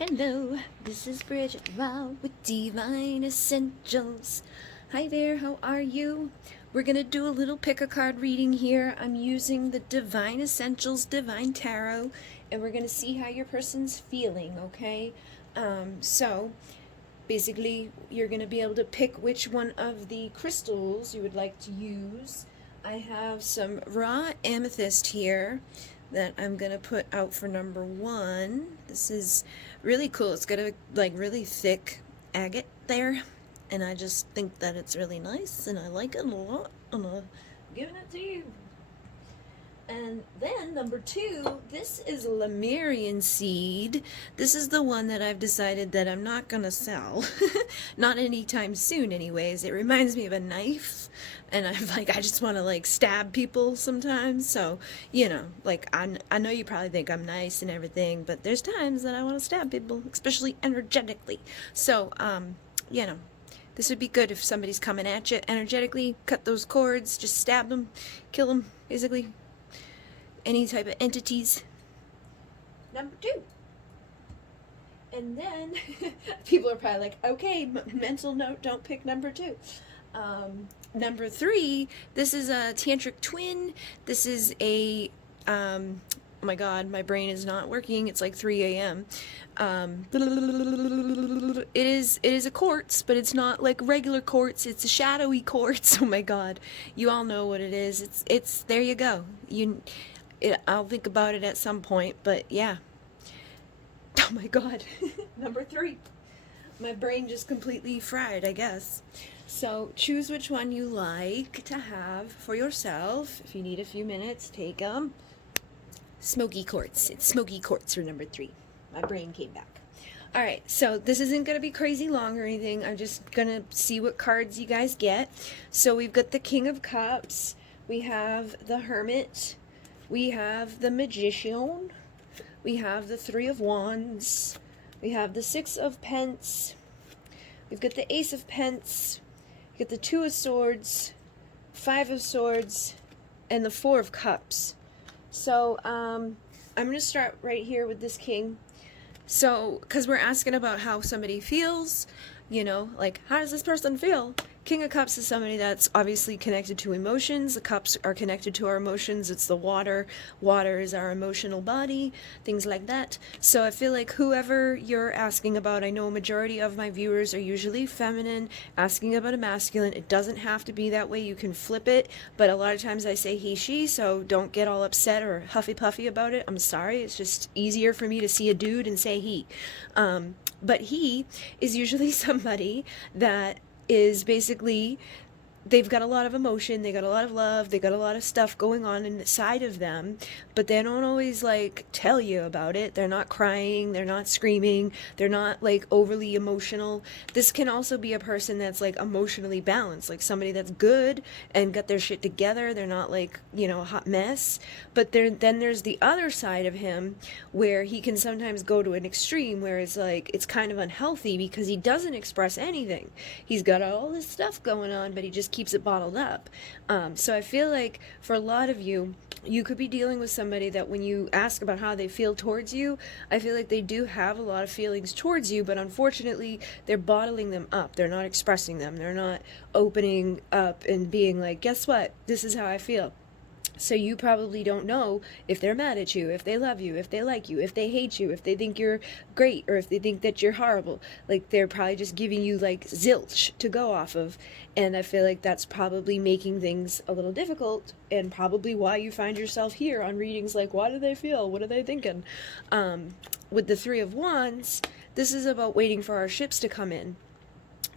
Hello, this is Bridget. Wow, with Divine Essentials. Hi there, how are you? We're going to do a little pick a card reading here. I'm using the Divine Essentials Divine Tarot, and we're going to see how your person's feeling, okay? So, basically, you're going to be able to pick which one of the crystals you would like to use. I have some raw amethyst here that I'm going to put out for number one. This is really cool. It's got a really thick agate there, and I just think that it's really nice, and I like it a lot, and I'm giving it to you. And then number two, this is Lemurian seed. This is the one that I've decided that I'm not gonna sell. Not anytime soon anyways. It reminds me of a knife, and I'm like, I just want to stab people sometimes. So, I know you probably think I'm nice and everything, but there's times that I want to stab people, especially energetically. So, this would be good if somebody's coming at you energetically. Cut those cords, just stab them, kill them, basically. Any type of entities. Number two. And then people are probably like, okay, mental note, don't pick number two. Number three, this is a tantric twin. This is a, oh my god, my brain is not working. It's like 3 a.m. It is a quartz, but it's not like regular quartz. It's a shadowy quartz. Oh my god. You all know what it is. It's there you go. I'll think about it at some point, but yeah. Oh my god. Number three. My brain just completely fried, I guess. So choose which one you like to have for yourself. If you need a few minutes, take them. Smoky quartz. It's smoky quartz for number three. My brain came back. Alright, so this isn't going to be crazy long or anything. I'm just going to see what cards you guys get. So we've got the King of Cups. We have the Hermit. We have the Magician. We have the Three of Wands. We have the Six of Pence. We've got the Ace of Pence. We've got the Two of Swords, Five of Swords, and the Four of Cups. So, I'm going to start right here with this King. So, because we're asking about how somebody feels, how does this person feel? King of Cups is somebody that's obviously connected to emotions. The cups are connected to our emotions. It's the water. Water is our emotional body, things like that. So I feel like whoever you're asking about, I know a majority of my viewers are usually feminine, asking about a masculine. It doesn't have to be that way. You can flip it, but a lot of times I say he, she, so don't get all upset or huffy-puffy about it. I'm sorry. It's just easier for me to see a dude and say he. But he is usually somebody that is basically, they've got a lot of emotion, they got a lot of love, they got a lot of stuff going on inside of them, but they don't always tell you about it. They're not crying, they're not screaming, they're not overly emotional. This can also be a person that's emotionally balanced, like somebody that's good and got their shit together. They're not a hot mess. But then there's the other side of him where he can sometimes go to an extreme where it's kind of unhealthy because he doesn't express anything. He's got all this stuff going on, but he just keeps it bottled up. So I feel like for a lot of you, you could be dealing with somebody that when you ask about how they feel towards you, I feel like they do have a lot of feelings towards you, but unfortunately they're bottling them up. They're not expressing them. They're not opening up and being like, guess what? This is how I feel. So you probably don't know if they're mad at you, if they love you, if they like you, if they hate you, if they think you're great, or if they think that you're horrible. They're probably just giving you zilch to go off of. And I feel like that's probably making things a little difficult, and probably why you find yourself here on readings why do they feel? What are they thinking? With the Three of Wands, this is about waiting for our ships to come in.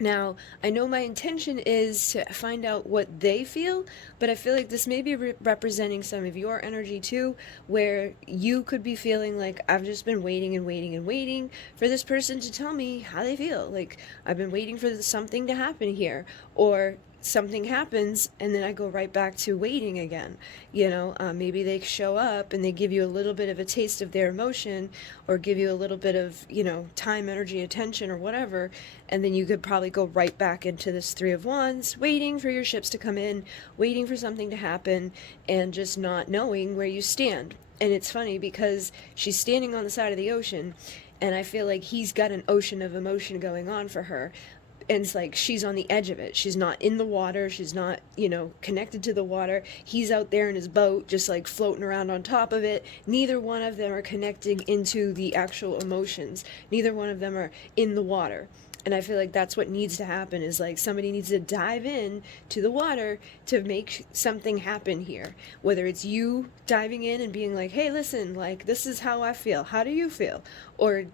Now, I know my intention is to find out what they feel, but I feel like this may be representing some of your energy too, where you could be feeling like, I've just been waiting and waiting and waiting for this person to tell me how they feel. I've been waiting for something to happen here, or something happens and then I go right back to waiting again. Maybe they show up and they give you a little bit of a taste of their emotion, or give you a little bit of time, energy, attention, or whatever, and then you could probably go right back into this Three of Wands, waiting for your ships to come in, waiting for something to happen, and just not knowing where you stand. And it's funny because she's standing on the side of the ocean, And I feel like he's got an ocean of emotion going on for her. And it's like she's on the edge of it. She's not in the water. She's not, connected to the water. He's out there in his boat, just like floating around on top of it. Neither one of them are connecting into the actual emotions. Neither one of them are in the water. And I feel like that's what needs to happen, is like somebody needs to dive in to the water to make something happen here. Whether it's you diving in and being like, hey, listen, like, this is how I feel. How do you feel? Or,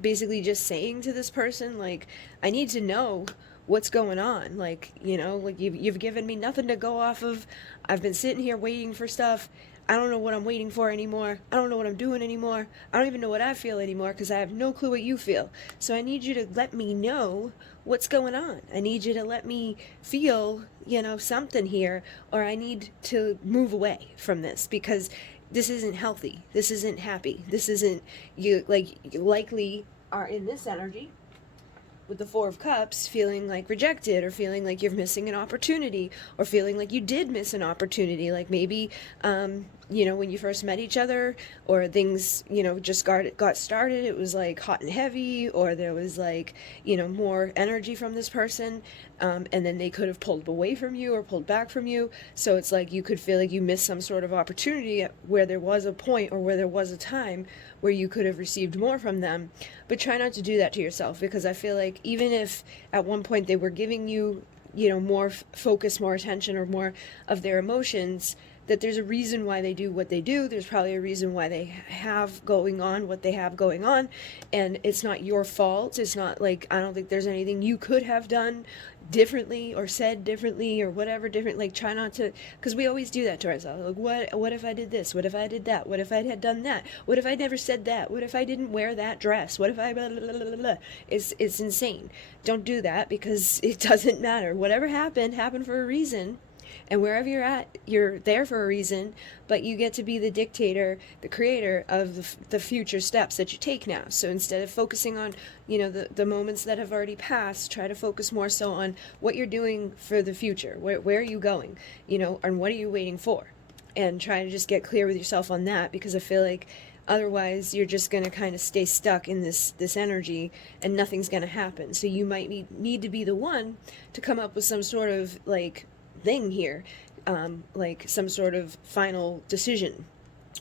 basically just saying to this person, like, I need to know what's going on. Like, like you've given me nothing to go off of. I've been sitting here waiting for stuff. I don't know what I'm waiting for anymore. I don't know what I'm doing anymore. I don't even know what I feel anymore because I have no clue what you feel. So I need you to let me know what's going on. I need you to let me feel, something here, or I need to move away from this because this isn't healthy. This isn't happy. This isn't, you likely are in this energy with the Four of Cups, feeling like rejected, or feeling like you're missing an opportunity, or feeling like you did miss an opportunity. Like maybe, when you first met each other, or things, just got started, it was like hot and heavy, or there was like, more energy from this person, and then they could have pulled away from you or pulled back from you. So it's like you could feel like you missed some sort of opportunity where there was a point, or where there was a time where you could have received more from them. But try not to do that to yourself, because I feel like even if at one point they were giving you, more focus, more attention, or more of their emotions, that there's a reason why they do what they do. There's probably a reason why they have going on what they have going on, and it's not your fault. It's not like, I don't think there's anything you could have done differently or said differently or whatever different. Like, try not to, because we always do that to ourselves. Like, what if I did this? What if I did that? What if I had done that? What if I never said that? What if I didn't wear that dress? What if I blah, blah, blah, blah, blah. It's insane. Don't do that, because it doesn't matter. Whatever happened for a reason. And wherever you're at, you're there for a reason, but you get to be the dictator, the creator of the future steps that you take now. So instead of focusing on, the moments that have already passed, try to focus more so on what you're doing for the future. Where are you going, and what are you waiting for? And try to just get clear with yourself on that, because I feel like otherwise you're just going to kind of stay stuck in this energy and nothing's going to happen. So you might need to be the one to come up with some sort of like thing here, like some sort of final decision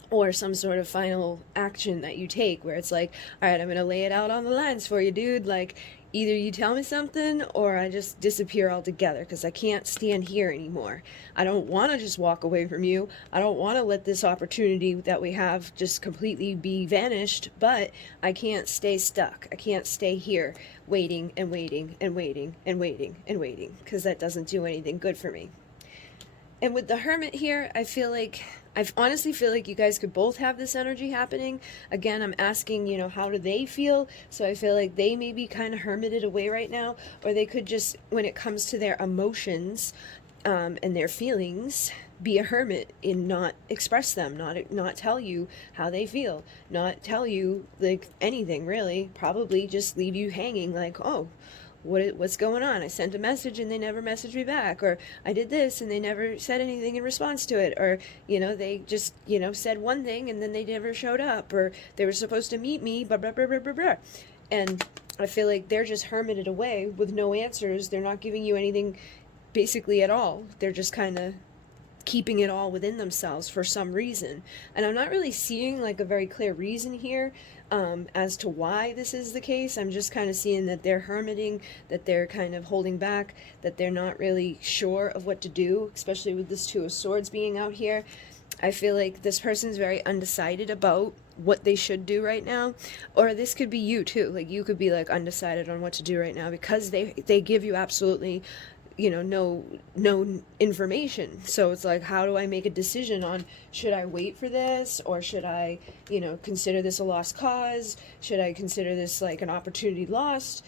or some sort of final action that you take, where it's like, all right, I'm gonna lay it out on the lines for you, dude. Like, either you tell me something or I just disappear altogether, because I can't stand here anymore. I don't want to just walk away from you. I don't want to let this opportunity that we have just completely be vanished, but I can't stay stuck. I can't stay here waiting and waiting and waiting and waiting and waiting, because that doesn't do anything good for me. And with the Hermit here, I honestly feel like you guys could both have this energy happening. Again, I'm asking, how do they feel? So I feel like they may be kind of hermited away right now, or they could just, when it comes to their emotions and their feelings, be a hermit and not express them, not tell you how they feel, not tell you like anything really, probably just leave you hanging like, oh, what's going on? I sent a message and they never messaged me back, or I did this and they never said anything in response to it, or they just said one thing and then they never showed up, or they were supposed to meet me, blah blah blah blah blah blah. And I feel like they're just hermited away with no answers. They're not giving you anything basically at all. They're just kind of keeping it all within themselves for some reason. And I'm not really seeing like a very clear reason here as to why this is the case. I'm just kind of seeing that they're hermiting, that they're kind of holding back, that they're not really sure of what to do, especially with this Two of Swords being out here. I feel like this person's very undecided about what they should do right now. Or this could be you too. Like, you could be like undecided on what to do right now, because they give you absolutely no information. So it's like, how do I make a decision on, should I wait for this, or should I, consider this a lost cause? Should I consider this like an opportunity lost?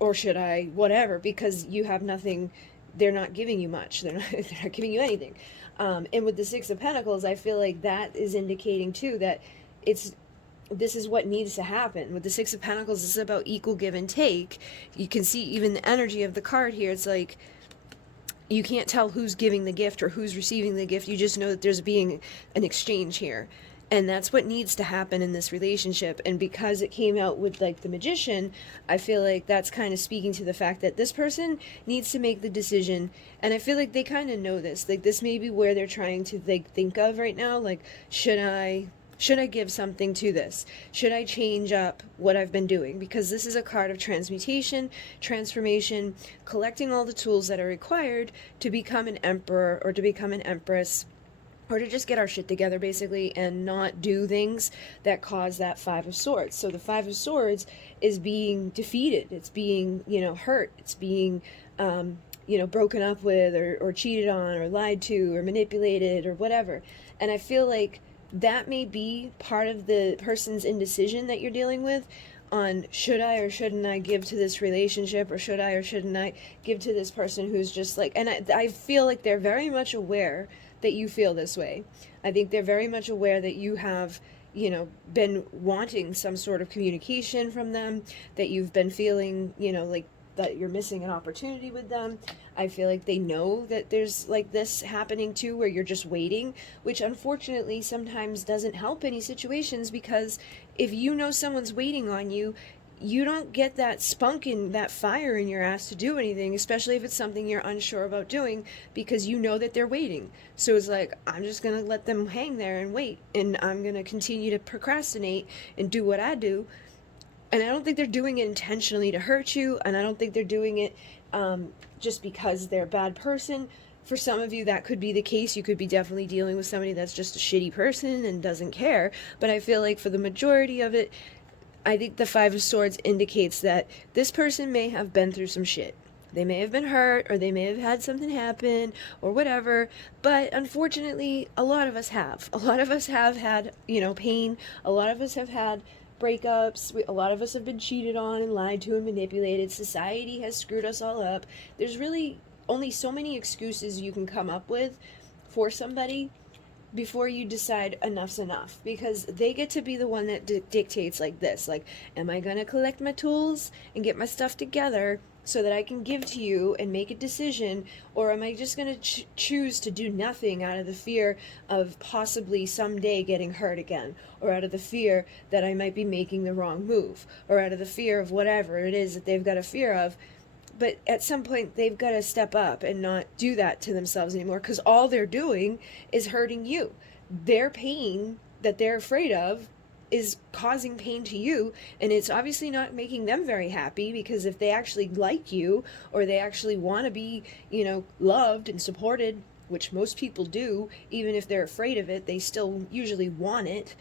Or should I whatever? Because you have nothing, they're not giving you much. They're not giving you anything. And with the Six of Pentacles, I feel like that is indicating too that this is what needs to happen. With the Six of Pentacles, this is about equal give and take. You can see even the energy of the card here. It's like, you can't tell who's giving the gift or who's receiving the gift. You just know that there's being an exchange here. And that's what needs to happen in this relationship. And because it came out with like the magician, I feel like that's kind of speaking to the fact that this person needs to make the decision. And I feel like they kind of know this. Like, this may be where they're trying to like think of right now, like, should I give something to this? Should I change up what I've been doing? Because this is a card of transmutation, transformation, collecting all the tools that are required to become an emperor or to become an empress, or to just get our shit together, basically, and not do things that cause that Five of Swords. So the Five of Swords is being defeated. It's being, hurt. It's being, broken up with, or cheated on, or lied to, or manipulated, or whatever. And I feel like that may be part of the person's indecision that you're dealing with on, should I or shouldn't I give to this relationship, or should I or shouldn't I give to this person who's just like, and I feel like they're very much aware that you feel this way. I think they're very much aware that you have, been wanting some sort of communication from them, that you've been feeling, like that you're missing an opportunity with them. I feel like they know that there's like this happening too, where you're just waiting, which unfortunately sometimes doesn't help any situations, because if you know someone's waiting on you, you don't get that spunk and that fire in your ass to do anything, especially if it's something you're unsure about doing, because you know that they're waiting. So it's like, I'm just going to let them hang there and wait, and I'm going to continue to procrastinate and do what I do. And I don't think they're doing it intentionally to hurt you, and I don't think they're doing it just because they're a bad person. For some of you, that could be the case. You could be definitely dealing with somebody that's just a shitty person and doesn't care. But I feel like for the majority of it, I think the Five of Swords indicates that this person may have been through some shit. They may have been hurt, or they may have had something happen, or whatever. But unfortunately, a lot of us have. A lot of us have had, pain. A lot of us have had breakups. A lot of us have been cheated on and lied to and manipulated. Society has screwed us all up. There's really only so many excuses you can come up with for somebody before you decide enough's enough, because they get to be the one that dictates like this, like, am I going to collect my tools and get my stuff together so that I can give to you and make a decision, or am I just going to choose to do nothing out of the fear of possibly someday getting hurt again, or out of the fear that I might be making the wrong move, or out of the fear of whatever it is that they've got a fear of. But at some point, they've got to step up and not do that to themselves anymore, because all they're doing is hurting you. Their pain that they're afraid of is causing pain to you, and it's obviously not making them very happy, because if they actually like you, or they actually want to be, loved and supported, which most people do, even if they're afraid of it, they still usually want it.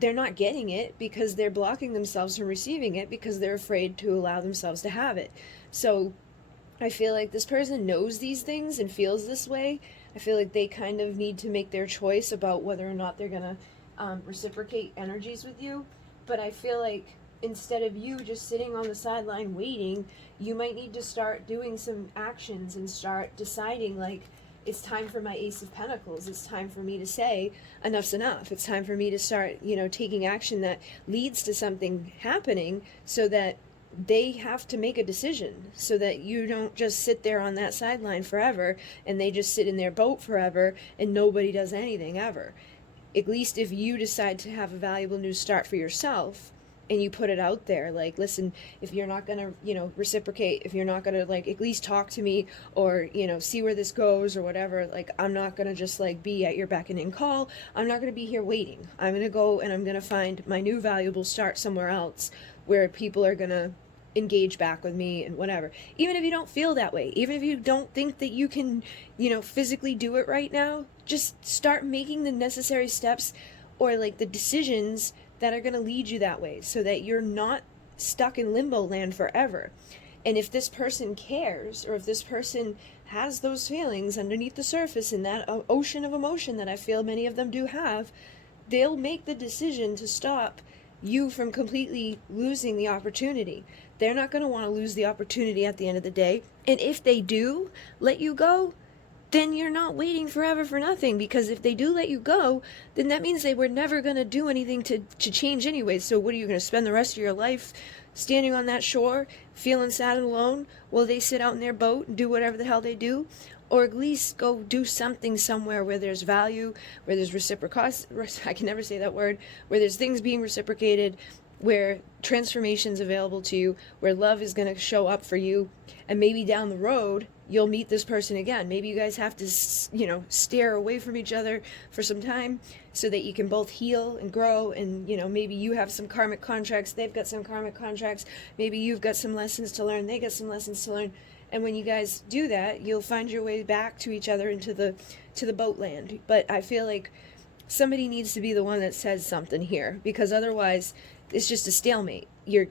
They're not getting it because they're blocking themselves from receiving it, because they're afraid to allow themselves to have it. So I feel like this person knows these things and feels this way. I feel like they kind of need to make their choice about whether or not they're going to reciprocate energies with you. But I feel like instead of you just sitting on the sideline waiting, you might need to start doing some actions and start deciding, like, it's time for my Ace of Pentacles. It's time for me to say enough's enough. It's time for me to start, taking action that leads to something happening, so that they have to make a decision, so that you don't just sit there on that sideline forever and they just sit in their boat forever and nobody does anything ever. At least if you decide to have a valuable new start for yourself, and you put it out there, like, listen, if you're not going to, reciprocate, if you're not going to, like, at least talk to me, or, see where this goes or whatever, like, I'm not going to just, like, be at your beckoning call. I'm not going to be here waiting. I'm going to go and I'm going to find my new valuable start somewhere else, where people are going to engage back with me and whatever. Even if you don't feel that way, even if you don't think that you can, physically do it right now, just start making the necessary steps, or, like, the decisions that are going to lead you that way, so that you're not stuck in limbo land forever. And if this person cares, or if this person has those feelings underneath the surface in that ocean of emotion that I feel many of them do have, they'll make the decision to stop you from completely losing the opportunity. They're not going to want to lose the opportunity at the end of the day. And if they do let you go, then you're not waiting forever for nothing, because if they do let you go, then that means they were never going to do anything to change anyway. So what are you going to spend the rest of your life standing on that shore feeling sad and alone while they sit out in their boat and do whatever the hell they do? or at least go do something somewhere where there's value, where there's reciprocity. I can never say that word. Where there's things being reciprocated, where transformation's available to you, where love is going to show up for you, and maybe down the road you'll meet this person again. Maybe you guys have to, steer away from each other for some time so that you can both heal and grow, and, maybe you have some karmic contracts, they've got some karmic contracts, maybe you've got some lessons to learn, they got some lessons to learn, and when you guys do that, you'll find your way back to each other into the boat land. But I feel like somebody needs to be the one that says something here, because otherwise it's just a stalemate.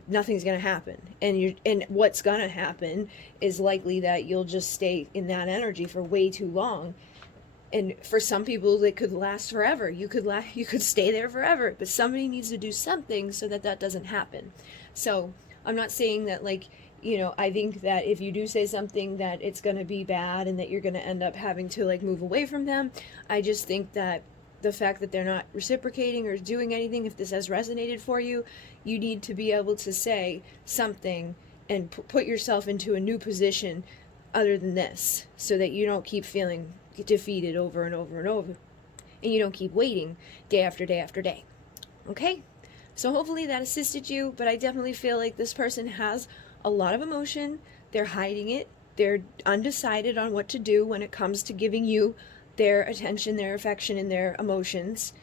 Nothing's going to happen, and what's going to happen is likely that you'll just stay in that energy for way too long. And for some people, it could last forever. You could stay there forever, but somebody needs to do something so that doesn't happen. So I'm not saying that, I think that if you do say something that it's going to be bad and that you're going to end up having to move away from them. I just think that the fact that they're not reciprocating or doing anything, if this has resonated for you, you need to be able to say something and put yourself into a new position other than this, so that you don't keep feeling defeated over and over and over, and you don't keep waiting day after day after day. Okay? So hopefully that assisted you, but I definitely feel like this person has a lot of emotion. They're hiding it. They're undecided on what to do when it comes to giving you their attention, their affection, and their emotions.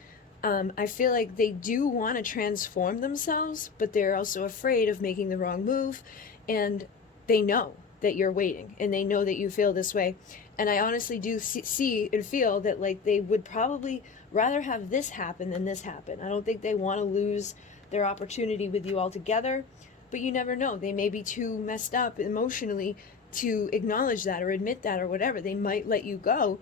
I feel like they do want to transform themselves, but they're also afraid of making the wrong move, and they know that you're waiting, and they know that you feel this way. And I honestly do see and feel that they would probably rather have this happen than this happen. I don't think they want to lose their opportunity with you altogether, but you never know. They may be too messed up emotionally to acknowledge that or admit that or whatever. They might let you go.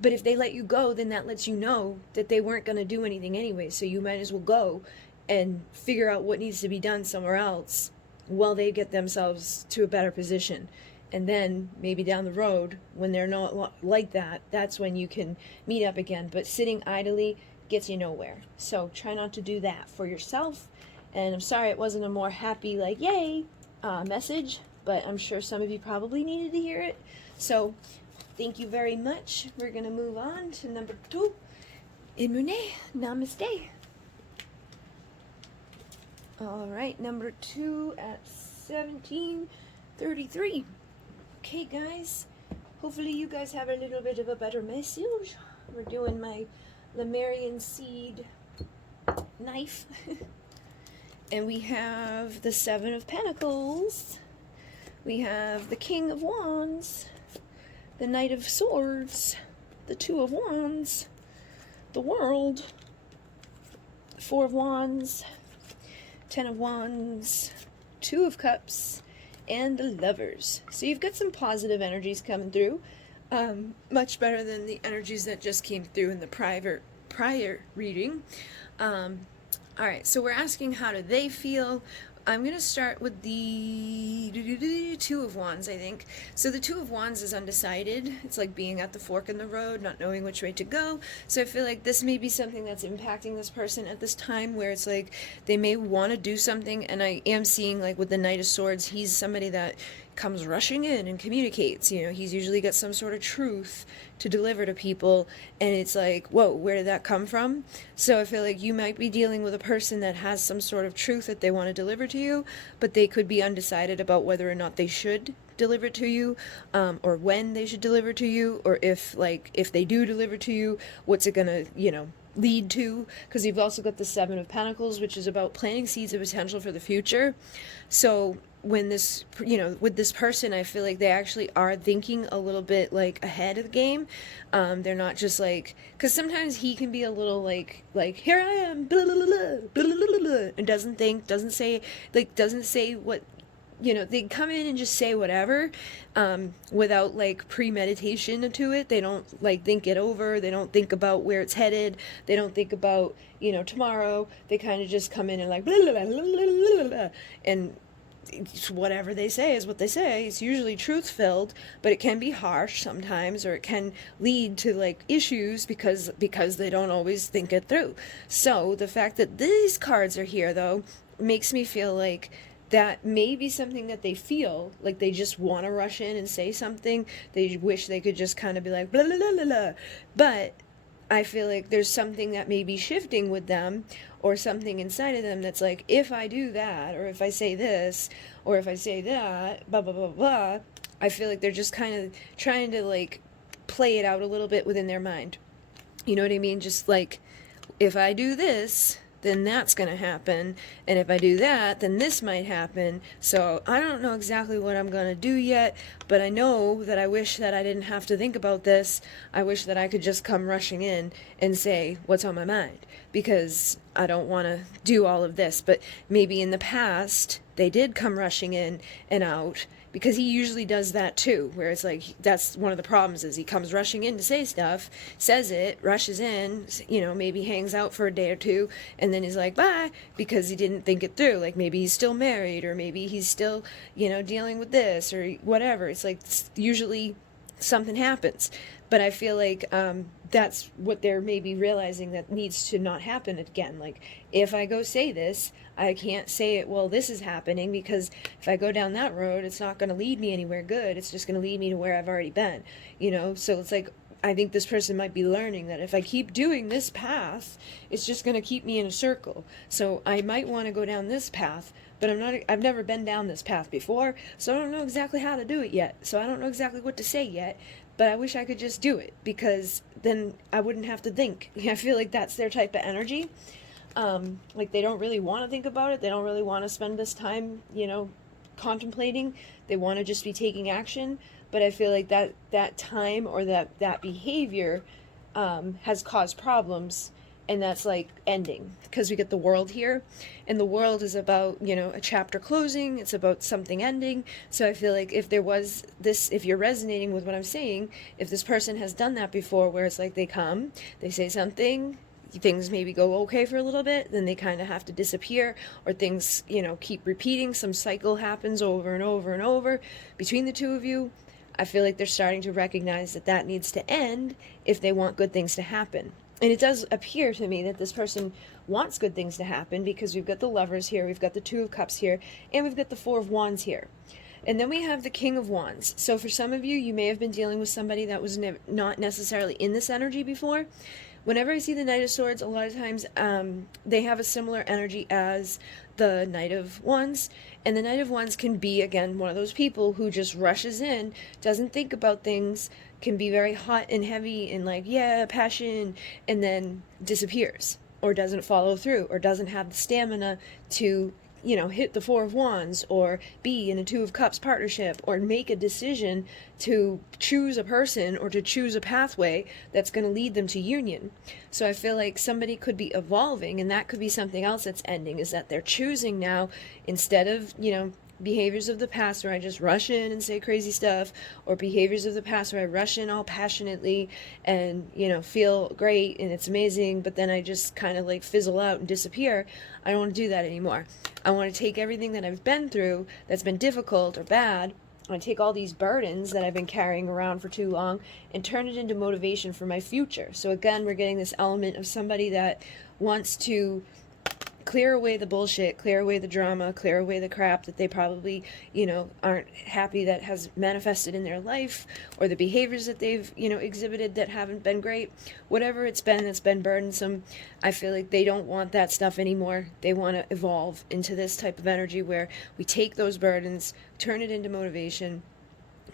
But if they let you go, then that lets you know that they weren't going to do anything anyway. So you might as well go and figure out what needs to be done somewhere else while they get themselves to a better position. And then maybe down the road, when they're not like that, that's when you can meet up again. But sitting idly gets you nowhere. So try not to do that for yourself. And I'm sorry it wasn't a more happy, yay message, but I'm sure some of you probably needed to hear it. So thank you very much. We're going to move on to number 2. In Munay, namaste. All right, number 2 at 17:33. Okay, guys. Hopefully you guys have a little bit of a better message. We're doing my Lemurian seed knife. And we have the 7 of Pentacles. We have the King of Wands. The Knight of Swords, the 2 of Wands, the World, 4 of Wands, 10 of Wands, 2 of Cups, and the Lovers. So you've got some positive energies coming through, much better than the energies that just came through in the prior reading. All right, so we're asking, how do they feel? I'm going to start with the 2 of Wands, I think. So the 2 of Wands is undecided. It's like being at the fork in the road, not knowing which way to go. So I feel like this may be something that's impacting this person at this time, where it's they may want to do something. And I am seeing, with the Knight of Swords, he's somebody that comes rushing in and communicates. He's usually got some sort of truth to deliver to people, and it's whoa, where did that come from? So I feel like you might be dealing with a person that has some sort of truth that they want to deliver to you, but they could be undecided about whether or not they should deliver to you, or when they should deliver to you, or if they do deliver to you, what's it gonna lead to, because you've also got the 7 of Pentacles, which is about planting seeds of potential for the future. So when this, with this person, I feel like they actually are thinking a little bit ahead of the game. They're not just because sometimes he can be a little here I am, blah, blah, blah, blah, blah, blah, blah, and doesn't say what, they come in and just say whatever, without premeditation to it. They don't think it over. They don't think about where it's headed. They don't think about, tomorrow. They kind of just come in and blah, blah, blah, blah, blah, blah, and whatever they say is what they say. It's usually truth-filled, but it can be harsh sometimes, or it can lead to issues because they don't always think it through. So the fact that these cards are here, though, makes me feel like that may be something that they feel like they just want to rush in and say something. They wish they could just kind of be like blah blah blah blah blah. But I feel like there's something that may be shifting with them, or something inside of them that's like, if I do that, or if I say this, or if I say that, blah blah blah blah. I feel like they're just kind of trying to like play it out a little bit within their mind. You know what I mean? Just like, if I do this, then that's going to happen. And if I do that, then this might happen. So I don't know exactly what I'm going to do yet, but I know that I wish that I didn't have to think about this. I wish that I could just come rushing in and say what's on my mind, because I don't want to do all of this. But maybe in the past, they did come rushing in and out, because he usually does that too, where it's like, that's one of the problems, is he comes rushing in to say stuff, says it, rushes in, you know, maybe hangs out for a day or two, and then he's like, bye, because he didn't think it through. Like, maybe he's still married, or maybe he's still, you know, dealing with this, or whatever. It's like, usually something happens. But I feel like that's what they're maybe realizing that needs to not happen again. Like, if I go say this, I can't say it while this is happening, because if I go down that road, it's not going to lead me anywhere good. It's just going to lead me to where I've already been, you know? So it's like, I think this person might be learning that if I keep doing this path, it's just going to keep me in a circle. So I might want to go down this path, but I've never been down this path before, so I don't know exactly how to do it yet. So I don't know exactly what to say yet, but I wish I could just do it, because then I wouldn't have to think. I feel like that's their type of energy. Like, they don't really want to think about it. They don't really want to spend this time, you know, contemplating. They want to just be taking action. But I feel like that time, or that behavior has caused problems, and that's like ending, because we get the world here, and the world is about, you know, a chapter closing. It's about something ending. So I feel like if there was this, if you're resonating with what I'm saying, if this person has done that before, where it's like they come, they say something, things maybe go okay for a little bit, then they kind of have to disappear, or things, you know, keep repeating, some cycle happens over and over and over between the two of you. I feel like they're starting to recognize that that needs to end if they want good things to happen. And it does appear to me that this person wants good things to happen, because we've got the Lovers here, we've got the Two of Cups here, and we've got the Four of Wands here. And then we have the King of Wands. So for some of you, you may have been dealing with somebody that was not necessarily in this energy before. Whenever I see the Knight of Swords, a lot of times they have a similar energy as the Knight of Wands. And the Knight of Wands can be, again, one of those people who just rushes in, doesn't think about things, can be very hot and heavy and like, yeah, passion, and then disappears, or doesn't follow through, or doesn't have the stamina to, you know, hit the Four of Wands, or be in a Two of Cups partnership, or make a decision to choose a person, or to choose a pathway that's going to lead them to union. So I feel like somebody could be evolving, and that could be something else that's ending, is that they're choosing now, instead of, you know, behaviors of the past where I just rush in and say crazy stuff, or behaviors of the past where I rush in all passionately and, you know, feel great and it's amazing, but then I just kind of like fizzle out and disappear. I don't want to do that anymore. I want to take everything that I've been through that's been difficult or bad, I want to take all these burdens that I've been carrying around for too long and turn it into motivation for my future. So again, we're getting this element of somebody that wants to clear away the bullshit, clear away the drama, clear away the crap that they probably, you know, aren't happy that has manifested in their life, or the behaviors that they've, you know, exhibited that haven't been great. Whatever it's been that's been burdensome, I feel like they don't want that stuff anymore. They want to evolve into this type of energy where we take those burdens, turn it into motivation,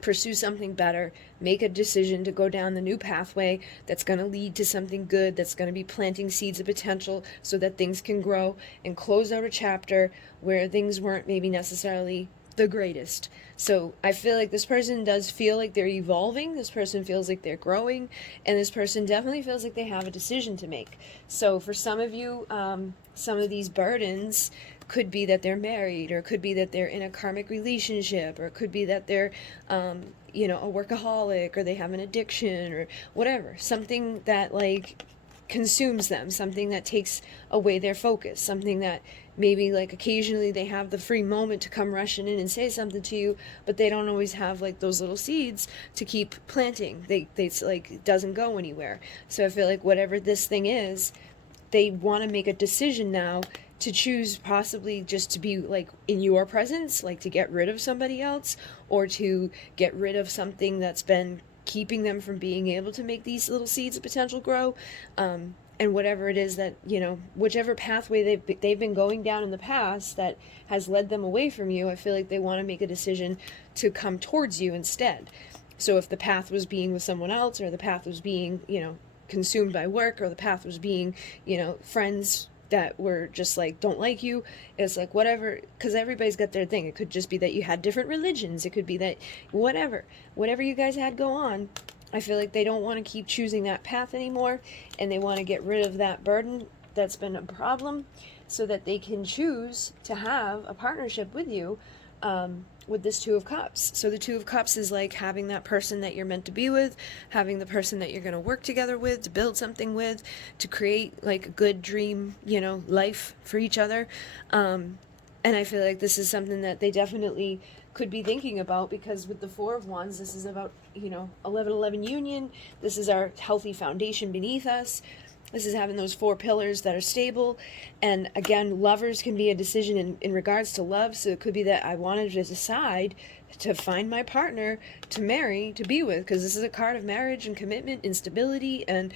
pursue something better, make a decision to go down the new pathway that's going to lead to something good, that's going to be planting seeds of potential so that things can grow, and close out a chapter where things weren't maybe necessarily the greatest. So I feel like this person does feel like they're evolving, this person feels like they're growing, and this person definitely feels like they have a decision to make. So for some of you, some of these burdens could be that they're married, or it could be that they're in a karmic relationship, or it could be that they're, you know, a workaholic, or they have an addiction, or whatever. Something that, like, consumes them, something that takes away their focus, something that maybe, like, occasionally they have the free moment to come rushing in and say something to you, but they don't always have, like, those little seeds to keep planting. It's like, it doesn't go anywhere. So I feel like whatever this thing is, they want to make a decision now to choose possibly just to be like in your presence, like to get rid of somebody else, or to get rid of something that's been keeping them from being able to make these little seeds of potential grow. And whatever it is that, whichever pathway they've been going down in the past that has led them away from you, I feel like they want to make a decision to come towards you instead. So if the path was being with someone else, or the path was being, consumed by work, or the path was being, friends that were just like don't like you, it's like whatever, because everybody's got their thing. It could just be that you had different religions, it could be that whatever you guys had go on, I feel like they don't want to keep choosing that path anymore, and they want to get rid of that burden that's been a problem, so that they can choose to have a partnership with you, with this Two of Cups. So the Two of Cups is like having that person that you're meant to be with, having the person that you're going to work together with, to build something with, to create like a good dream, life for each other. And I feel like this is something that they definitely could be thinking about, because with the Four of Wands, this is about, 11-11 union. This is our healthy foundation beneath us. This is having those four pillars that are stable. And again, lovers can be a decision in regards to love. So it could be that I wanted to decide to find my partner to marry, to be with, because this is a card of marriage and commitment and stability. And,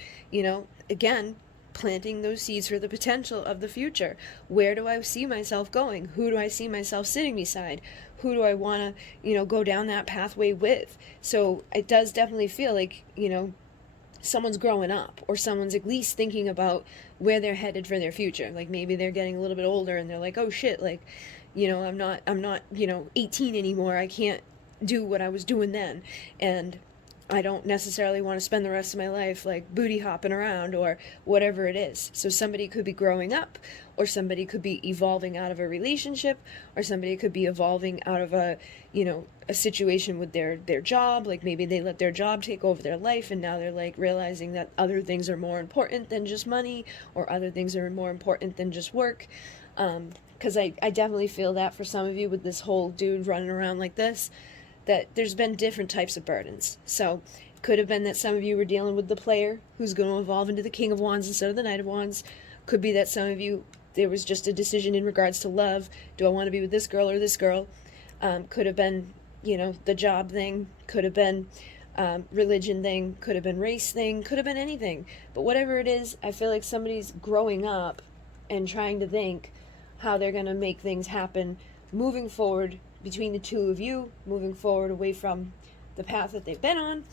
again, planting those seeds for the potential of the future. Where do I see myself going? Who do I see myself sitting beside? Who do I want to, go down that pathway with? So it does definitely feel like, someone's growing up, or someone's at least thinking about where they're headed for their future. Like maybe they're getting a little bit older and they're like, oh shit, like, I'm not, 18 anymore. I can't do what I was doing then. And I don't necessarily want to spend the rest of my life like booty hopping around, or whatever it is. So somebody could be growing up, or somebody could be evolving out of a relationship, or somebody could be evolving out of a situation with their job. Like maybe they let their job take over their life, and now they're like realizing that other things are more important than just money, or other things are more important than just work. Because I definitely feel that for some of you with this whole dude running around like this, that there's been different types of burdens. So it could have been that some of you were dealing with the player who's going to evolve into the King of Wands instead of the Knight of Wands. Could be that some of you, there was just a decision in regards to love. Do I want to be with this girl or this girl? Could have been, the job thing. Could have been religion thing. Could have been race thing. Could have been anything. But whatever it is, I feel like somebody's growing up and trying to think how they're going to make things happen moving forward between the two of you, moving forward away from the path that they've been on.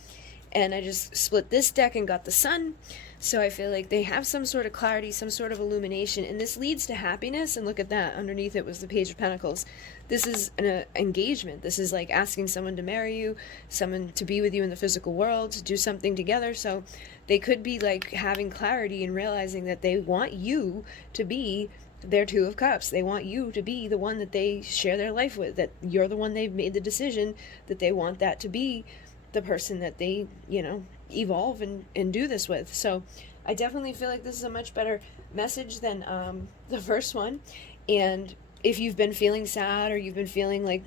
And I just split this deck and got the Sun. So I feel like they have some sort of clarity, some sort of illumination, and this leads to happiness. And look at that, underneath it was the Page of Pentacles. This is an engagement. This is like asking someone to marry you, someone to be with you in the physical world, to do something together. So they could be like having clarity and realizing that they want you to be their Two of Cups. They want you to be the one that they share their life with, that you're the one they've made the decision that they want that to be the person that they, evolve and do this with. So I definitely feel like this is a much better message than the first one. And if you've been feeling sad, or you've been feeling like,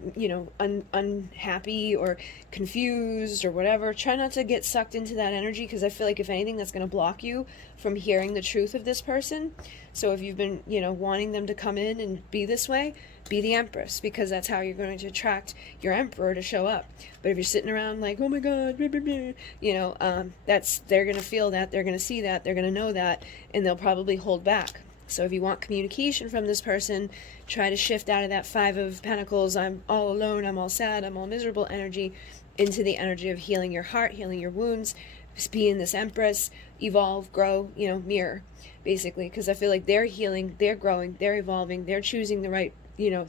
unhappy or confused or whatever, try not to get sucked into that energy, because I feel like if anything, that's going to block you from hearing the truth of this person. So if you've been, wanting them to come in and be this way, be the Empress, because that's how you're going to attract your Emperor to show up. But if you're sitting around like, oh my God, blah, blah, blah, they're going to feel that, they're going to see that, they're going to know that, and they'll probably hold back. So if you want communication from this person, try to shift out of that Five of Pentacles, I'm all alone, I'm all sad, I'm all miserable energy, into the energy of healing your heart, healing your wounds, just being this Empress, evolve, grow, mirror, basically. Because I feel like they're healing, they're growing, they're evolving, they're choosing the right,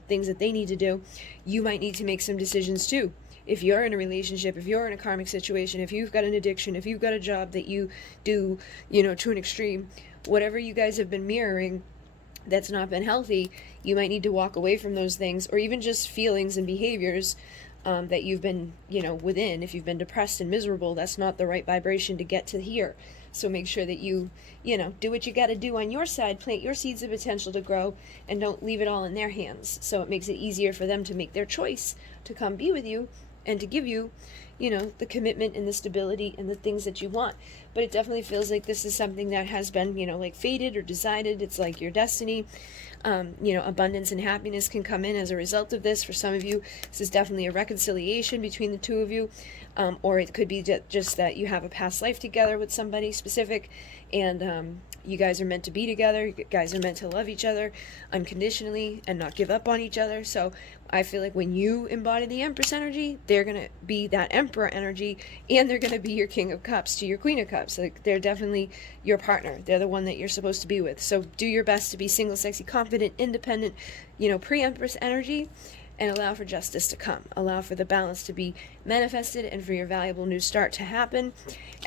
things that they need to do. You might need to make some decisions too. If you're in a relationship, if you're in a karmic situation, if you've got an addiction, if you've got a job that you do, to an extreme, whatever you guys have been mirroring that's not been healthy, you might need to walk away from those things, or even just feelings and behaviors that you've been, within. If you've been depressed and miserable, that's not the right vibration to get to here. So make sure that you, do what you got to do on your side, plant your seeds of potential to grow, and don't leave it all in their hands. So it makes it easier for them to make their choice to come be with you and to give you, you know, the commitment and the stability and the things that you want. But it definitely feels like this is something that has been, you know, like fated or decided. It's like your destiny. You know, abundance and happiness can come in as a result of this. For some of you, this is definitely a reconciliation between the two of you. Or it could be just that you have a past life together with somebody specific, and you guys are meant to be together. You guys are meant to love each other unconditionally and not give up on each other. So I feel like when you embody the Empress energy, they're going to be that Emperor energy, and they're going to be your King of Cups to your Queen of Cups. Like, they're definitely your partner. They're the one that you're supposed to be with. So do your best to be single, sexy, confident, independent, you know, pre-Empress energy, and allow for justice to come. Allow for the balance to be manifested and for your valuable new start to happen.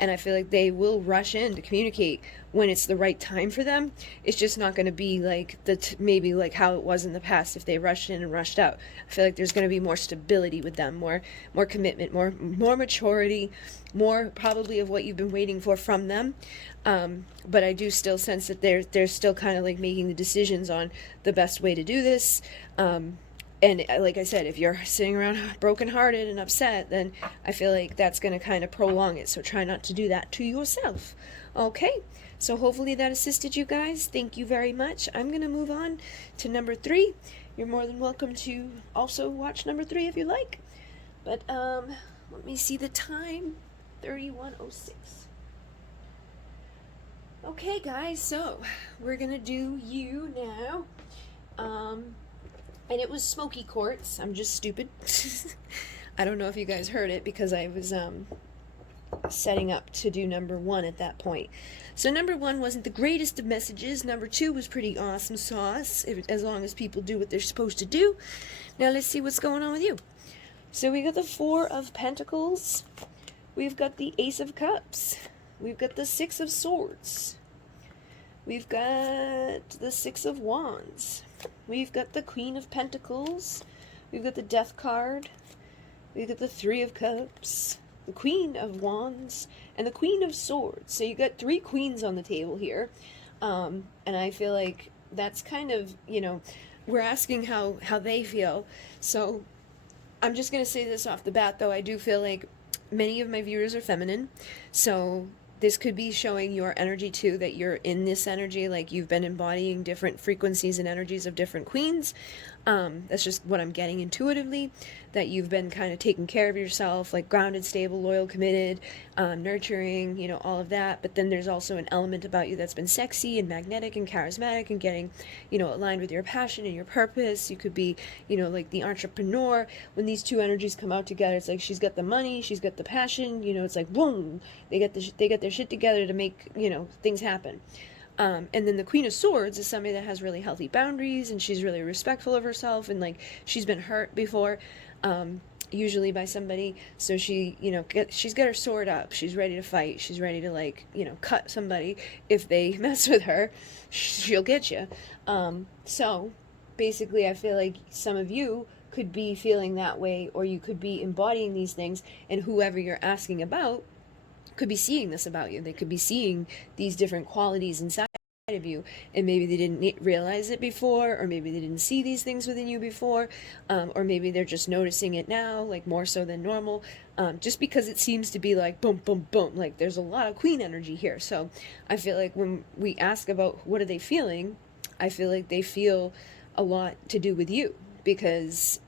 And I feel like they will rush in to communicate when it's the right time for them. It's just not going to be like maybe like how it was in the past if they rushed in and rushed out. I feel like there's going to be more stability with them, more commitment, more maturity, more probably of what you've been waiting for from them. But I do still sense that they're still kind of like making the decisions on the best way to do this. And like I said, if you're sitting around brokenhearted and upset, then I feel like that's going to kind of prolong it. So try not to do that to yourself. Okay, so hopefully that assisted you guys. Thank you very much. I'm going to move on to number 3. You're more than welcome to also watch number 3 if you like. But let me see the time. 31:06. Okay, guys, so we're going to do you now. And it was smoky quartz. I'm just stupid. I don't know if you guys heard it because I was setting up to do number 1 at that point. So number 1 wasn't the greatest of messages. Number 2 was pretty awesome sauce, as long as people do what they're supposed to do. Now let's see what's going on with you. So we got the 4 of Pentacles. We've got the Ace of Cups. We've got the 6 of Swords. We've got the 6 of Wands. We've got the Queen of Pentacles. We've got the Death card. We've got the 3 of Cups, the Queen of Wands, and the Queen of Swords. So you got 3 queens on the table here. And I feel like that's kind of, you know, we're asking how they feel. So I'm just going to say this off the bat, though. I do feel like many of my viewers are feminine. So this could be showing your energy too, that you're in this energy, like you've been embodying different frequencies and energies of different queens. That's just what I'm getting intuitively, that you've been kind of taking care of yourself, like grounded, stable, loyal, committed, nurturing, you know, all of that. But then there's also an element about you that's been sexy and magnetic and charismatic and getting, you know, aligned with your passion and your purpose. You could be, you know, like the entrepreneur. When these two energies come out together, it's like she's got the money, she's got the passion, you know, it's like, boom, they get their shit together to make, you know, things happen. And then the Queen of Swords is somebody that has really healthy boundaries, and she's really respectful of herself, and like she's been hurt before, usually by somebody. So she, you know, she's got her sword up. She's ready to fight. She's ready to, like, you know, cut somebody if they mess with her. She'll get you. So basically, I feel like some of you could be feeling that way, or you could be embodying these things, and whoever you're asking about could be seeing this about you. They could be seeing these different qualities inside of you, and maybe they didn't realize it before, or maybe they didn't see these things within you before, or maybe they're just noticing it now, like more so than normal, just because it seems to be like boom, boom, boom, like there's a lot of queen energy here. So I feel like when we ask about what are they feeling, I feel like they feel a lot to do with you, because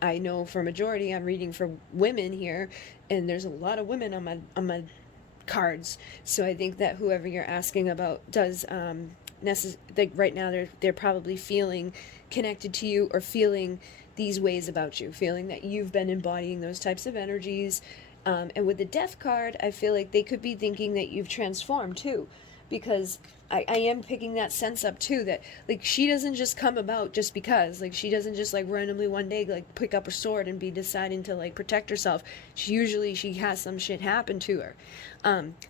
I know for majority I'm reading for women here, and there's a lot of women on my cards. So I think that whoever you're asking about does like right now they're probably feeling connected to you, or feeling these ways about you, feeling that you've been embodying those types of energies. And with the Death card, I feel like they could be thinking that you've transformed too, because I am picking that sense up too, that like she doesn't just come about just because, like she doesn't just like randomly one day like pick up a sword and be deciding to like protect herself. She has some shit happen to her.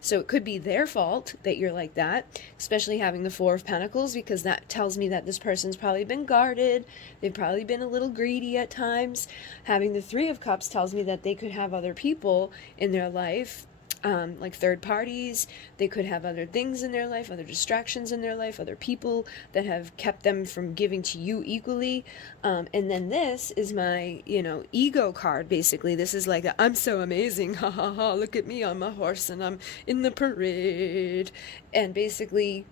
So it could be their fault that you're like that, especially having the 4 of Pentacles, because that tells me that this person's probably been guarded. They've probably been a little greedy at times. Having the 3 of Cups tells me that they could have other people in their life like third parties. They could have other things in their life, other distractions in their life, other people that have kept them from giving to you equally. And then this is my, ego card, basically. This is like, I'm so amazing, ha ha ha, look at me on my horse and I'm in the parade. And basically,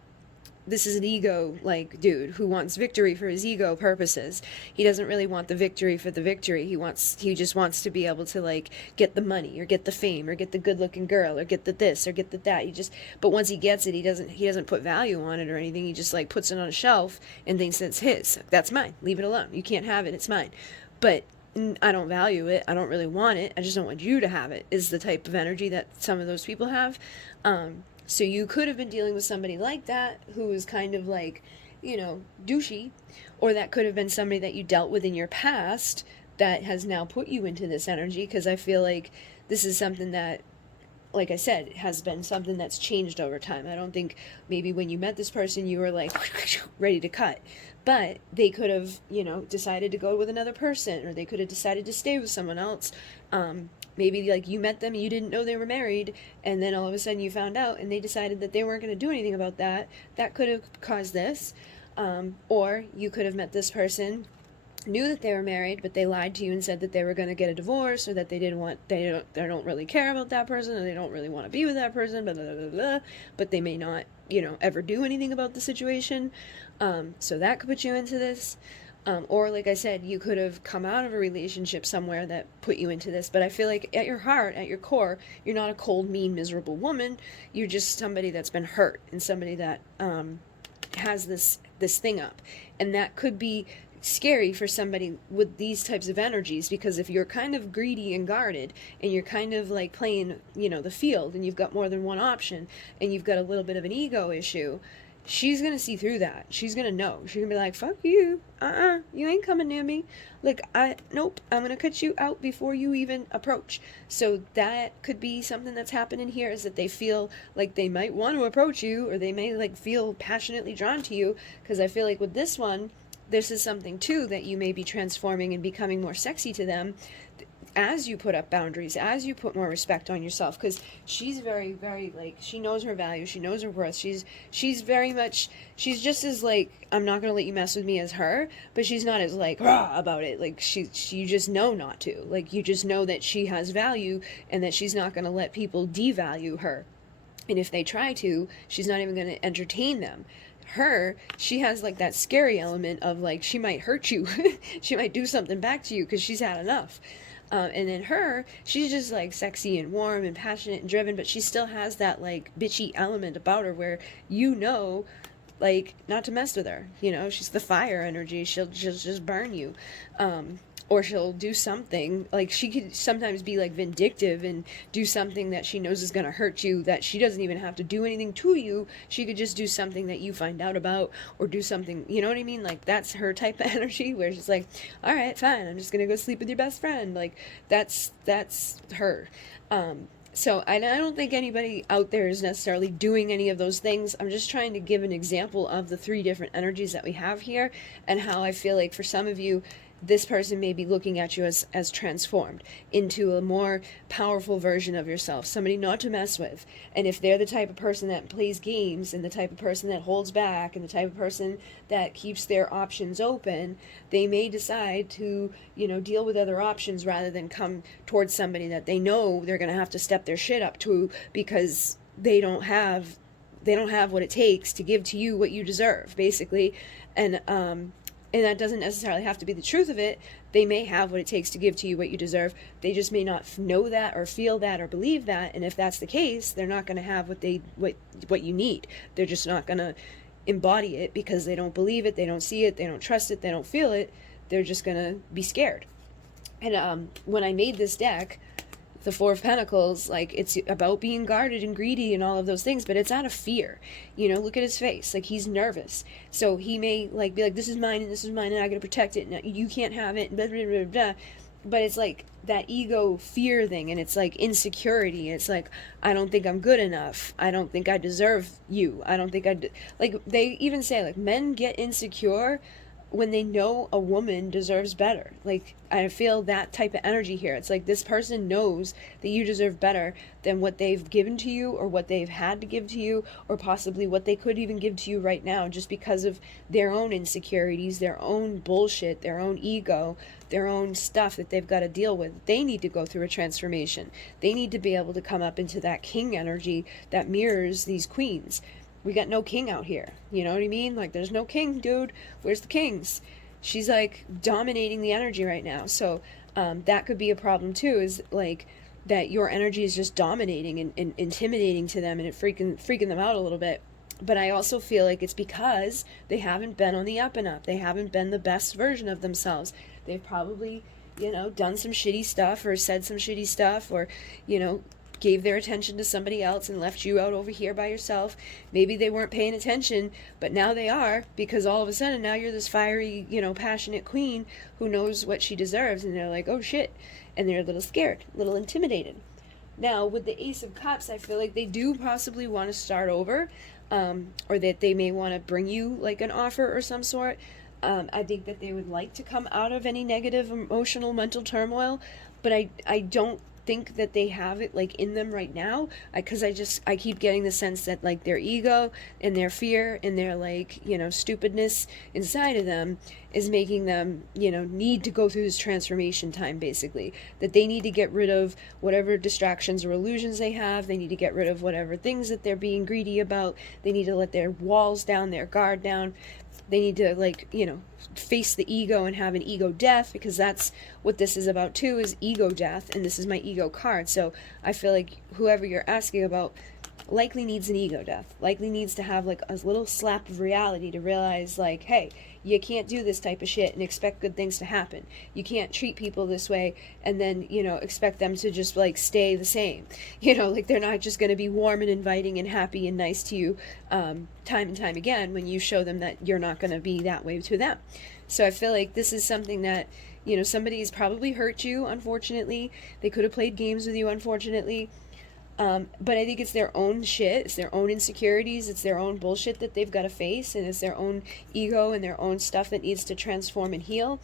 this is an ego like dude who wants victory for his ego purposes. He doesn't really want the victory for the victory. He just wants to be able to like get the money or get the fame or get the good looking girl or get the this or get the that. But once he gets it, he doesn't put value on it or anything. He just like puts it on a shelf and thinks it's his. That's mine. Leave it alone. You can't have it. It's mine. But I don't value it. I don't really want it. I just don't want you to have it, is the type of energy that some of those people have. So you could have been dealing with somebody like that who was kind of like, douchey, or that could have been somebody that you dealt with in your past that has now put you into this energy, because I feel like this is something that, like I said, has been something that's changed over time. I don't think maybe when you met this person you were like ready to cut, but they could have, decided to go with another person, or they could have decided to stay with someone else. Maybe like you met them and you didn't know they were married, and then all of a sudden you found out and they decided that they weren't going to do anything about that. That could have caused this. Or you could have met this person, knew that they were married, but they lied to you and said that they were going to get a divorce, or that they don't really care about that person, or they don't really want to be with that person, blah, blah, blah, blah, but they may not, ever do anything about the situation. So that could put you into this. Or like I said, you could have come out of a relationship somewhere that put you into this. But I feel like at your heart, at your core, you're not a cold, mean, miserable woman. You're just somebody that's been hurt, and somebody that has this thing up. And that could be scary for somebody with these types of energies, because if you're kind of greedy and guarded, and you're kind of like playing, the field, and you've got more than one option, and you've got a little bit of an ego issue, she's gonna see through that. She's gonna know. She's gonna be like, fuck you. You ain't coming near me. Like, nope, I'm gonna cut you out before you even approach. So that could be something that's happening here, is that they feel like they might want to approach you, or they may like feel passionately drawn to you. Because I feel like with this one, this is something too that you may be transforming and becoming more sexy to them as you put up boundaries, as you put more respect on yourself. Because she's very, very, like, she knows her value, she knows her worth. She's very much, she's just as like, I'm not gonna let you mess with me as her, but she's not as like rah about it. Like, you just know not to. Like, you just know that she has value, and that she's not gonna let people devalue her. And if they try to, she's not even gonna entertain them. She has like that scary element of like, she might hurt you. She might do something back to you because she's had enough. And then she's just like sexy and warm and passionate and driven, but she still has that like bitchy element about her where, like, not to mess with her. She's the fire energy. She'll just burn you. Or she'll do something, like, she could sometimes be like vindictive and do something that she knows is going to hurt you, that she doesn't even have to do anything to you. She could just do something that you find out about, or do something, you know what I mean? Like, that's her type of energy, where she's like, all right, fine, I'm just going to go sleep with your best friend. Like, that's her. So I don't think anybody out there is necessarily doing any of those things. I'm just trying to give an example of the 3 different energies that we have here, and how I feel like for some of you, this person may be looking at you as transformed into a more powerful version of yourself, somebody not to mess with. And if they're the type of person that plays games, and the type of person that holds back, and the type of person that keeps their options open, they may decide to, deal with other options rather than come towards somebody that they know they're going to have to step their shit up to, because they don't have what it takes to give to you what you deserve, basically. And that doesn't necessarily have to be the truth of it. They may have what it takes to give to you what you deserve. They just may not know that, or feel that, or believe that. And if that's the case, they're not going to have what you need. They're just not going to embody it, because they don't believe it, they don't see it, they don't trust it, they don't feel it. They're just going to be scared. And when I made this deck, the 4 of Pentacles, like, it's about being guarded and greedy and all of those things, but it's out of fear. Look at his face. Like, he's nervous. So he may like be like, this is mine and this is mine and I gotta protect it, and you can't have it, blah, blah, blah, blah. But it's like that ego fear thing, and it's like insecurity. It's like, I don't think I'm good enough. I don't think I deserve you. I don't think like, they even say, like, men get insecure when they know a woman deserves better. Like, I feel that type of energy here. It's like this person knows that you deserve better than what they've given to you, or what they've had to give to you, or possibly what they could even give to you right now, just because of their own insecurities, their own bullshit, their own ego, their own stuff that they've got to deal with. They need to go through a transformation. They need to be able to come up into that king energy that mirrors these queens. We got no king out here. You know what I mean? Like, there's no king, dude. Where's the kings? She's like dominating the energy right now. So that could be a problem too, is like that your energy is just dominating and intimidating to them, and it freaking them out a little bit. But I also feel like it's because they haven't been on the up and up. They haven't been the best version of themselves. They've probably, done some shitty stuff, or said some shitty stuff, or, gave their attention to somebody else and left you out over here by yourself. Maybe they weren't paying attention, but now they are, because all of a sudden now you're this fiery, passionate queen who knows what she deserves, and they're like, oh shit, and they're a little scared, a little intimidated. Now, with the Ace of Cups, I feel like they do possibly want to start over, or that they may want to bring you like an offer or some sort. I think that they would like to come out of any negative emotional mental turmoil, but I don't think that they have it like in them right now, because I keep getting the sense that like their ego and their fear and their like stupidness inside of them is making them need to go through this transformation time, basically, that they need to get rid of whatever distractions or illusions they have. They need to get rid of whatever things that they're being greedy about. They need to let their walls down, their guard down. They need to face the ego and have an ego death, because that's what this is about too, is ego death, and this is my ego card. So I feel like whoever you're asking about likely needs an ego death, likely needs to have like a little slap of reality to realize like, hey, you can't do this type of shit and expect good things to happen. You can't treat people this way and then, expect them to just like stay the same. Like they're not just going to be warm and inviting and happy and nice to you time and time again when you show them that you're not going to be that way to them. So I feel like this is something that, somebody's probably hurt you, unfortunately. They could have played games with you, unfortunately. But I think it's their own shit, it's their own insecurities, it's their own bullshit that they've got to face, and it's their own ego and their own stuff that needs to transform and heal.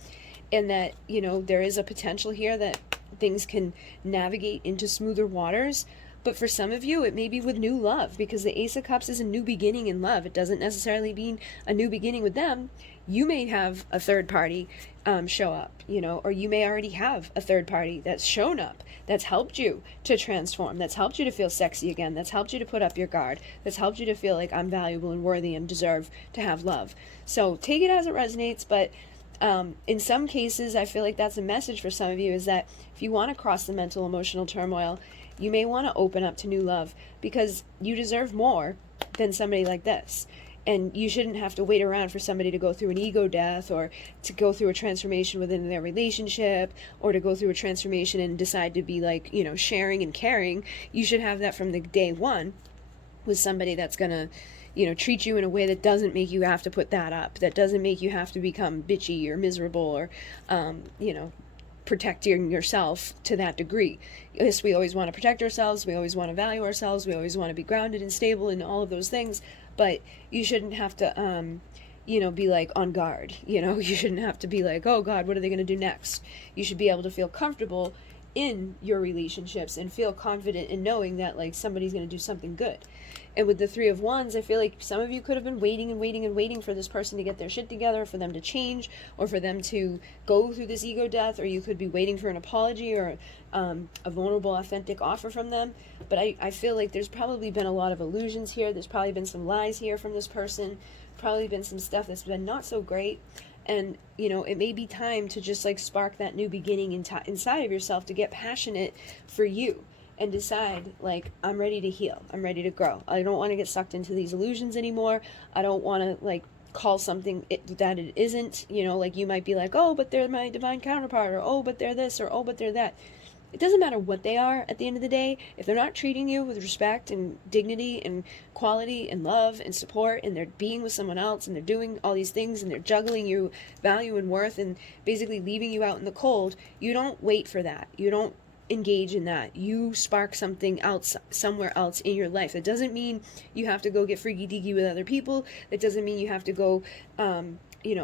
And that, there is a potential here that things can navigate into smoother waters. But for some of you, it may be with new love, because the Ace of Cups is a new beginning in love. It doesn't necessarily mean a new beginning with them. You may have a third party show up, or you may already have a third party that's shown up, that's helped you to transform, that's helped you to feel sexy again, that's helped you to put up your guard, that's helped you to feel like I'm valuable and worthy and deserve to have love. So take it as it resonates, but in some cases, I feel like that's a message for some of you, is that if you want to cross the mental emotional turmoil, you may want to open up to new love, because you deserve more than somebody like this. And you shouldn't have to wait around for somebody to go through an ego death, or to go through a transformation within their relationship, or to go through a transformation and decide to be like, sharing and caring. You should have that from the day one with somebody that's going to, treat you in a way that doesn't make you have to put that up, that doesn't make you have to become bitchy or miserable, or, protecting yourself to that degree. Yes, we always want to protect ourselves, we always want to value ourselves, we always want to be grounded and stable and all of those things, but you shouldn't have to be like on guard. You shouldn't have to be like, oh God, what are they going to do next? You should be able to feel comfortable in your relationships and feel confident in knowing that like somebody's going to do something good. And with the Three of Wands, I feel like some of you could have been waiting and waiting and waiting for this person to get their shit together, for them to change, or for them to go through this ego death, or you could be waiting for an apology or a vulnerable, authentic offer from them. But I feel like there's probably been a lot of illusions here. There's probably been some lies here from this person, probably been some stuff that's been not so great. And, it may be time to just like spark that new beginning inside of yourself, to get passionate for you. And decide, like, I'm ready to heal. I'm ready to grow. I don't want to get sucked into these illusions anymore. I don't want to, like, call something that it isn't. Like, you might be like, oh, but they're my divine counterpart, or oh, but they're this, or oh, but they're that. It doesn't matter what they are at the end of the day. If they're not treating you with respect and dignity and quality and love and support, and they're being with someone else, and they're doing all these things, and they're juggling you value and worth, and basically leaving you out in the cold, you don't wait for that. You don't engage in that. You spark something else somewhere else in your life. It doesn't mean you have to go get freaky deaky with other people. It doesn't mean you have to go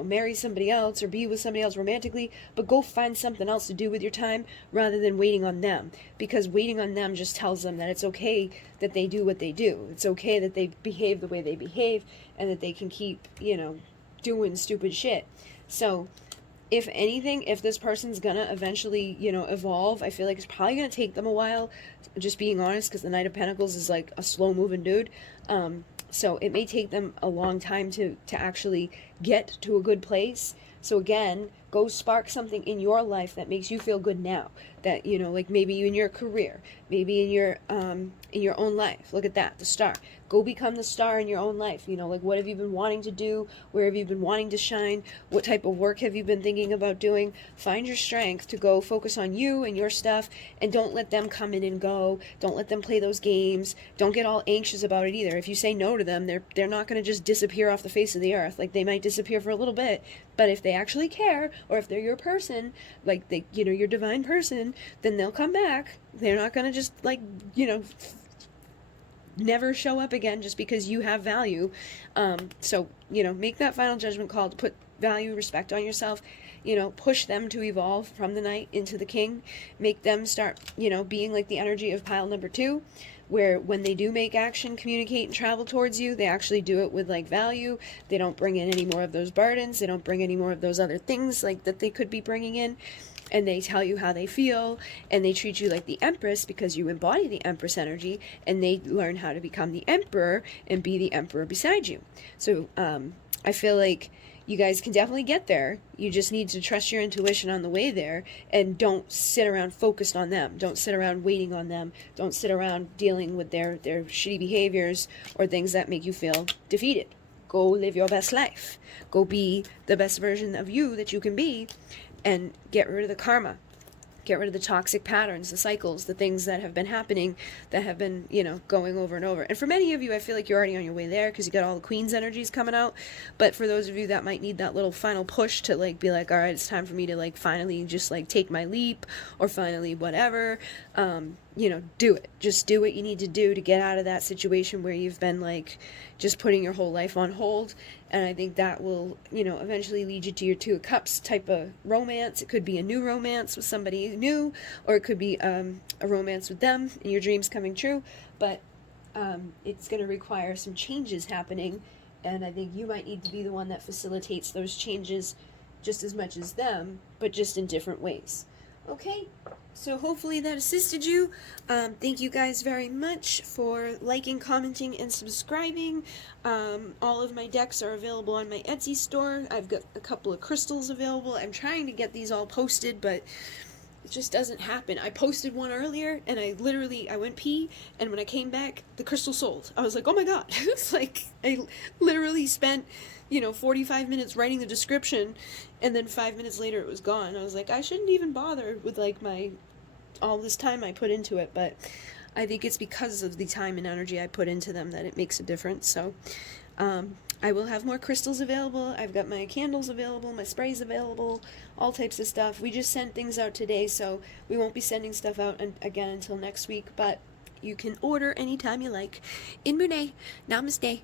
marry somebody else or be with somebody else romantically, but go find something else to do with your time rather than waiting on them, because waiting on them just tells them that it's okay that they do what they do. It's okay that they behave the way they behave and that they can keep, doing stupid shit. So if anything, if this person's gonna eventually, evolve, I feel like it's probably gonna take them a while, just being honest, because the Knight of Pentacles is like a slow moving dude. So it may take them a long time to actually get to a good place. So again, go spark something in your life that makes you feel good now. That, like maybe in your career, maybe in your own life. Look at that, the star. Go become the star in your own life. Like what have you been wanting to do? Where have you been wanting to shine? What type of work have you been thinking about doing? Find your strength to go focus on you and your stuff, and don't let them come in and go. Don't let them play those games. Don't get all anxious about it either. If you say no to them, they're not going to just disappear off the face of the earth. Like they might disappear for a little bit, but if they actually care, or if they're your person, like your divine person, then they'll come back. They're not going to just never show up again just because you have value. So make that final judgment call to put value, respect on yourself. Push them to evolve from the Knight into the King. Make them start, being like the energy of pile number 2, where when they do make action, communicate, and travel towards you, they actually do it with like value. They don't bring in any more of those burdens. They don't bring any more of those other things like that they could be bringing in. And they tell you how they feel, and they treat you like the Empress because you embody the Empress energy, and they learn how to become the Emperor and be the Emperor beside you. So I feel like you guys can definitely get there. You just need to trust your intuition on the way there, and don't sit around focused on them. Don't sit around waiting on them. Don't sit around dealing with their shitty behaviors or things that make you feel defeated. Go live your best life. Go be the best version of you that you can be, and get rid of the karma. Get rid of the toxic patterns, the cycles, the things that have been happening, that have been, going over and over. And for many of you, I feel like you're already on your way there because you got all the Queen's energies coming out. But for those of you that might need that little final push to be like, all right, it's time for me to finally just take my leap, or finally whatever, do it. Just do what you need to do to get out of that situation where you've been just putting your whole life on hold. And I think that will, eventually lead you to your 2 of Cups type of romance. It could be a new romance with somebody new, or it could be a romance with them and your dreams coming true. But it's going to require some changes happening, and I think you might need to be the one that facilitates those changes just as much as them, but just in different ways. Okay, so hopefully that assisted you. Thank you guys very much for liking, commenting, and subscribing. All of my decks are available on my Etsy store. I've got a couple of crystals available. I'm trying to get these all posted, but it just doesn't happen. I posted one earlier, and I went pee, and when I came back, the crystal sold. I was like, oh my god. It's I literally spent 45 minutes writing the description, and then 5 minutes later it was gone. I was like, I shouldn't even bother with all this time I put into it, but I think it's because of the time and energy I put into them that it makes a difference. So I will have more crystals available. I've got my candles available, my sprays available, all types of stuff. We just sent things out today, so we won't be sending stuff out again until next week, but you can order anytime you like. In Munay, namaste.